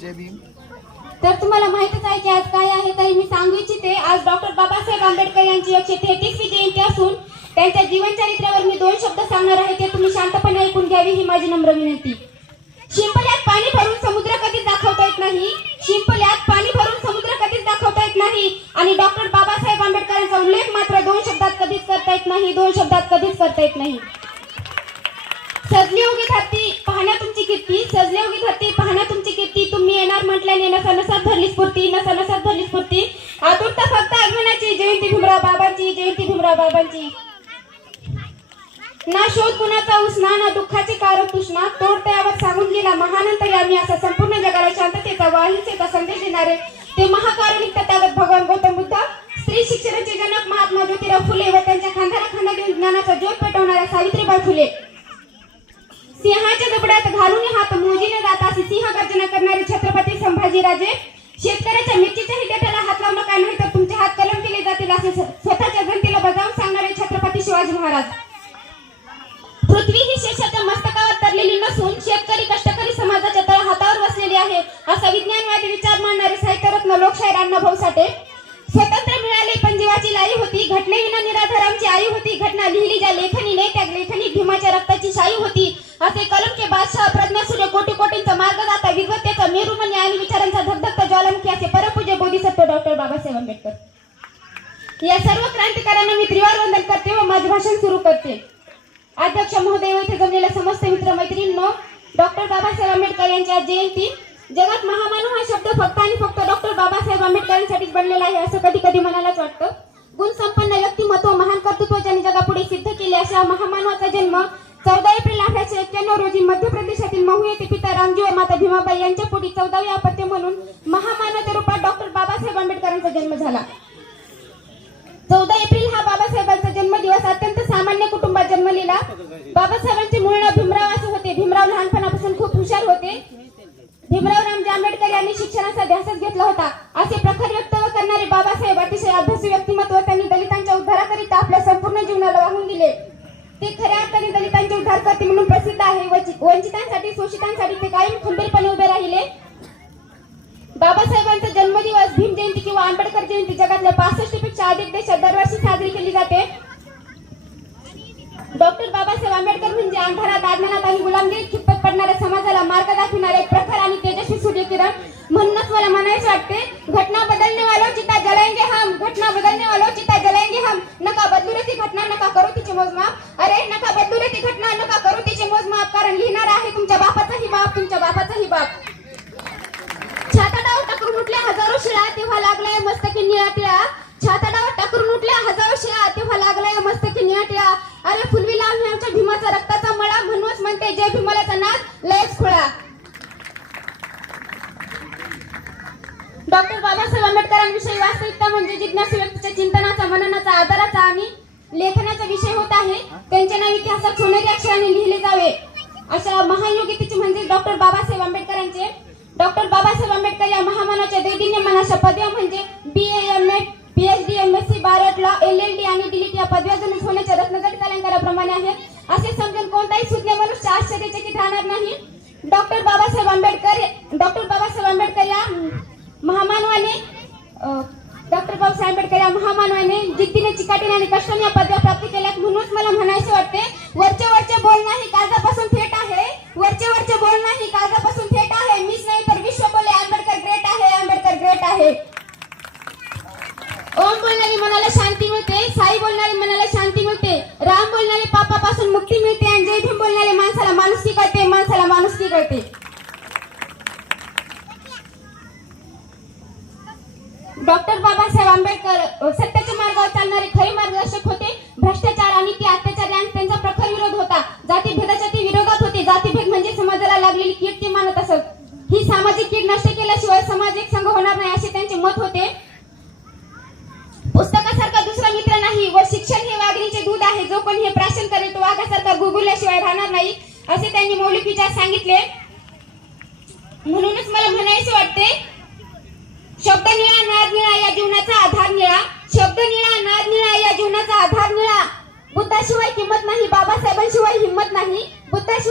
जय भीम. तर तुम्हाला माहितच आहे की आज काय आहे तरी मी सांगू इच्छिते आज डॉक्टर बाबासाहेब आंबेडकर यांची एकशे तेहतीसवी जयंती असून त्यांच्या जीवनचरित्रावर मी दोन शब्द सांगणार आहे ते तुम्ही शांतपणे ऐकून घ्यावी ही माझी नम्र विनंती. शिंपल्यात पाणी भरून समुद्र कधीच दाखवता येत नाही. शिंपल्यात पाणी भरून समुद्र कधीच दाखवता येत नाही. आणि डॉक्टर बाबासाहेब आंबेडकरांचा उल्लेख मात्र दोन शब्दात कधीच करता येत नाही दोन शब्दात कधीच करता येत नाही. सजली उगी धरती पाहण्या तुमची किती? सजली उगी नसात धरली स्फूर्ती नसा नसात धरली स्फूर्ती. आतुरता फक्त आगमनाची. जयंती भीमराव बाबांची जयंती भीमराव बाबांची. ना शोध कुणाचा उसना ना दुःखाचे कारण तुष्णा तोड त्यावर सांगून गेला महानंतरी आम्ही असा संपूर्ण जगाला शांततेचा व अहिंसेचा संदेश देणारे. ते महाकारुणिक तथागत भगवान गौतम बुद्ध स्त्री शिक्षणाचे जनक महात्मा ज्योतिराव फुले व त्यांच्या खांद्याला खांदा देऊन ज्ञानाचा ज्योत पेटवणाऱ्या सावित्रीबाई फुले. सिंहाच्या घालून हात मोजीने जात असे सिंह करणारे छत्रपती संभाजीराजे शेतकऱ्याच्या मिरचीच्या हिदेट्याला हात लावणं काय नाही तर तुमचे हात कलम केले जातील असे स्वतःच्या जनतेला बजावून सांगणारे छत्रपती शिवाजी महाराज. पृथ्वी ही शेषाच्या मस्तकावर तरलेली नसून शेतकरी कष्टकरी समाजाच्या तळ हातावर बसलेली आहे असा विज्ञानवादी विचार मांडणारे साहित्यरत्न लोकशाहीर अण्णाभाऊ साठे. स्वतंत्र मिळाले पण जीवाची लाई होती घटनेविना निराधारांची आई होती घटना लिहिली ज्या लेखनीने त्या लेखनी भीमाच्या रक्ताची शाई होती असे कलम के बादशाह या सर्व क्रांतिकारांना मी त्रिवार वंदन करते व माझे भाषण सुरू करते. अध्यक्ष महोदय इथे जमलेल्या समस्त मित्र मैत्रिणींनो डॉक्टर बाबासाहेब आंबेडकर यांची आज जयंती जगात महामानव हा शब्द फक्त आणि फक्त डॉक्टर बाबासाहेब आंबेडकरांसाठीच बनलेला आहे असं कधी कधी मनालाच वाटतं. गुणसंपन्न व्यक्तिमत्व महान कर्तृत्व ज्यांनी जगापुढे सिद्ध केले अशा महामानवाचा जन्म चौदा एप्रिल अठराशे एक्क्याण्णव रोजी मध्य प्रदेशातील महू येथे पिता रामजी व माता भीमाबाई यांच्या पुढे चौदावे अपत्य म्हणून महामानवाच्या रूपात डॉक्टर बाबासाहेब आंबेडकरांचा जन्म झाला. चौदा एप्रिल हा बाबासाहेबांचा जन्मदिवस. अत्यंत सामान्य कुटुंबात जन्मलेला. बाबासाहेबांचे मूळ नाव भीमराव असे होते. भीमराव लहानपणापासून खूप हुशार होते. भीमराव रामजी आंबेडकर यांनी शिक्षणाचा ध्यासच घेतला होता. असे प्रखर वक्तव्य करणारे बाबासाहेब अतिशय अभ्यासू व्यक्तिमत्व त्यांनी दलितांच्या उद्धाराकरिता आपल्या संपूर्ण जीवनाला वाहून दिले. ते खऱ्या अर्थाने दलितांचे उद्धारकर्ते म्हणून प्रसिद्ध आहे. वंचितांसाठी शोषितांसाठी ते कायम खंबीरपणे उभे राहिले. बाबासाहेबांचा जन्मदिवस भीम जयंती किंवा आंबेडकर जयंती जगातल्या पाच अधिक देशात दरवर्षी साजरी केली जाते. डॉक्टर बाबासाहेब आंबेडकर म्हणजे अंधारात आज्ञानात आणि गुलामगिरीत खिप्पत पडणाऱ्या समाजाला मार्ग दाखविणारे प्रखर आणि तेजस्वी सूर्यकिरण. म्हणूनच मला म्हणायचे वाटते घटना बदलने वालो चिता जलाएंगे हम घटना बदलने वालो चिता जलाएंगे हम. नका बदलू रे ती घटना नका करू तिचे मोजमाप अरे नका बदलू रे ती घटना नका करू तिचे मोजमाप कारण लिहिणार आहे तुमच्या बापाचाही बाप तुमच्या बापाचाही बाप. छाताडावर टाकून उठल्या हजारो शिळा तेव्हा लागल्या मस्तकी निळा टिळा छाताडावर हजारो शिळा तेव्हा लागलाय मस्तकी निळा अरे फुलवी लावून हे आमच्या भीमाचा रक्ताचा मळा म्हणूनच म्हणते जय भीमालाचा नाद लयच खुळा. डॉक्टर बाबासाहेब आंबेडकरांविषयी वास्तविकता म्हणजे जिज्ञासू व्यक्तीच्या चिंतनाचा मननाचा आदराचा आणि लेखनाचा विषय होत आहे. त्यांचे नाव इतिहासात सोनेरी अक्षराने लिहिले जावे. अशा महायोगितेचे म्हणजे डॉक्टर बाबासाहेब आंबेडकरांचे. डॉक्टर बाबासाहेब आंबेडकर या महामानाच्या दैदिन्यमान मनाच्या पदव्या म्हणजे B M Ed PhD M L L D आणि डिलीट या पदव्या जमीन सोन्याच्या रत्नगड अलंकाराप्रमाणे आहेत असे समजून कोणताही सुज्ञ मनुष्य आश्चर्यचकित राहणार नाही. डॉक्टर बाबासाहेब आंबेडकर डॉक्टर बाबासाहेब आंबेडकर या महामानवाने डॉक्टर बाबासाहेब आंबेडकर या महामानवाने जिद्दीने चिकाटीने आणि कष्टाने या पदव्या प्राप्त केल्या म्हणूनच मला म्हणायचे वाटते वरचे वरचे बोलणं ही कागदापासून थेट आहे. वरचे वरचे बोलणं ही कागदापासून पापापासून मुक्ती मिळते आणि जय भीम बोलणारे माणसाला माणुसकी कळते माणसाला माणुसकी कळते डॉक्टर बाबासाहेब आंबेडकर सत्याच्या मार्गावर चालणारे खरे मार्गदर्शक होते. भ्रष्टाचार आणि ते अत्याचार यांचा त्यांचा प्रखर विरोध होता. जातीभेदाच्या ते विरोधात होते. जातीभेद म्हणजे समाजाला लागलेली कीड ते मानत असत. ही सामाजिक कीड नष्ट केल्याशिवाय समाज एक संघ होणार नाही असे त्यांचे मत होते. पुस्तकासारखा दुसरा मित्र नाही व शिक्षण हे आहे जो कोणी हे प्राशन करेल तो वाघासारखा गुगुल्याशिवाय राहणार नाही असे त्यांनी मौलिक विचार सांगितले. म्हणूनच मला म्हणायचे वाटते शब्द निळा नाद निळा या जीवनाचा आधार निळा. शब्द निळा नाद निळा या जीवनाचा आधार निळा. बुद्धाशिवाय किंमत नाही बाबासाहेबांशिवाय हिंमत नाही. बुद्धाशिवाय